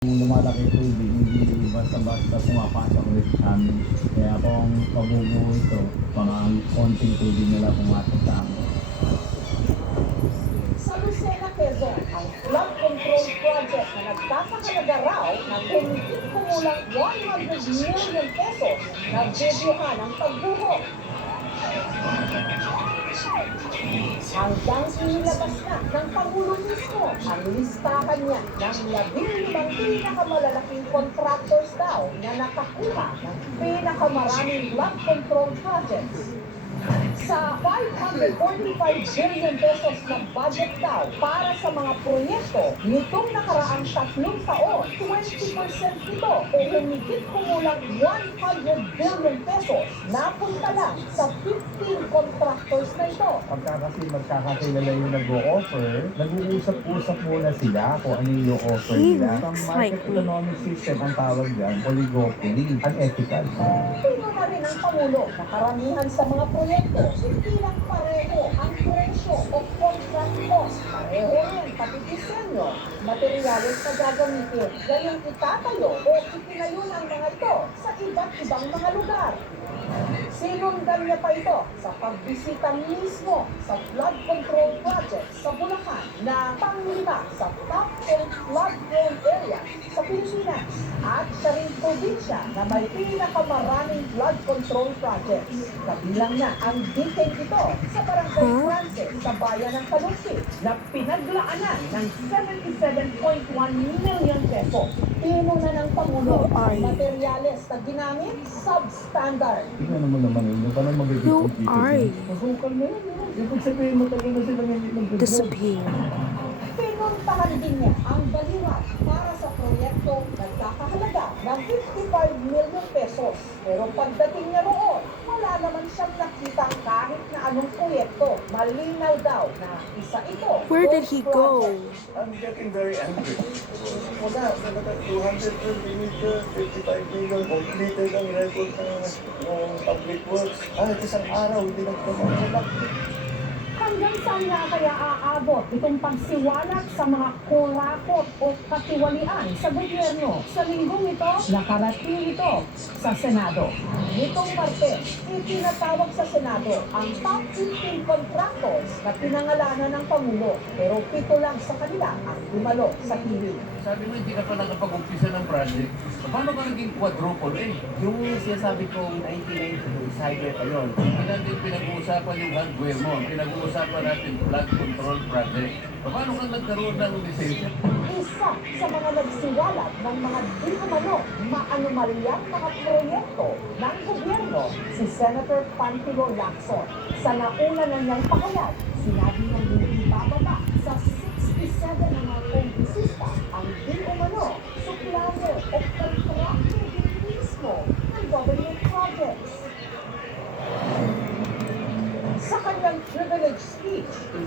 Lumalaki tubig, hindi basta-basta pumapasok ulit sa amin. Kaya kung mabubuo ito, mga konting tubig nila pumasok sa amin. Sa Lucena, Quezon, ang flood control project na nagkakahalaga raw ng humigit kumulang 100 million pesos na bidyuhan ang pagbuho. Hanggang inilabas na ng Pangulo mismo ang listahan niya ng 15 pinakamalalaking contractors daw na nakakuha ng pinakamaraming flood control projects. Sa 545 billion pesos na budget daw para sa mga proyekto nitong nakaraang 3 taon, 20% nito o humigit kumulang 100 billion pesos napunta lang sa 15 contractors na ito. Pagka kasi magkakakilala yung nag-o-offer, nag-uusap-usap muna sila kung ano yung offer nila. Ang market economic system ang tawag dyan, oligopoly, unethical. Pino na rin ang Pangulo na karamihan sa mga proyekto, hindi lang pareho ang presyo o contract cost. Pareho rin pati disenyo, materyales na gagamitin. Gayong itatayo o itinayo ng mga ito sa iba't ibang mga lugar. Sinundan niya pa ito sa pagbisita mismo sa flood control project sa Bulacan na panglima sa top 10 flood-prone area sa Pilipinas at siya rin probinsya na may pinakamaraming flood control projects. Kabilang na ang detail ito sa Barangay Frances sa bayan ng Caloosain na pinaglaanan ng 77.1 million pesos. Inuna ng Pangulo ang materyales na ginamit substandard. Tingnan naman yun, paano magiging competitive? Masukal na yun. Ibig sabihin mo talaga na sila hindi nag-control. Disappear. Pinuntahan din niya ang baliwan para sa proyekto nagkakahalaga ng 55 million pesos. Pero pagdating niya roon, wala naman siyang nakitang kahit na anong proyekto. Malinaw daw na isa ito. Where did he go? I'm getting very angry. Wala, 220 meters, 55 million, completed ang record ng public works. Isang araw, hindi nagpapalak. Hanggang saan nga kaya aabot itong pagsiwalat sa mga kurakot o katiwalian sa gobyerno? Sa linggong ito, nakarating ito sa Senado. Nitong Martes, itinatawag sa Senado ang top 15 contractors na pinangalanan ng Pangulo. Pero 7 lang sa kanila ang dumalo sa hearing. Sabi mo, hindi ka pa nakapag-umpisa ng project. Paano ka naging quadruple A? Yung sinasabi kong 1992, cyber pa yun. Hindi natin pinag-uusapan yung hardware mo. Pinag-uusapan natin flood control project. Paano ka nagkaroon ng lisensya? Isa sa mga nagsiwalat ng mga di umano maanumalyang mga proyekto ng gobyerno, si Senator Panfilo Lacson. Sa nauna na niyang pahayag, sinabi niyang hindi bababa sa 67 na mga kongresista ang di umano supplier o contractor din mismo ng government projects. Sa kanyang privilege speech,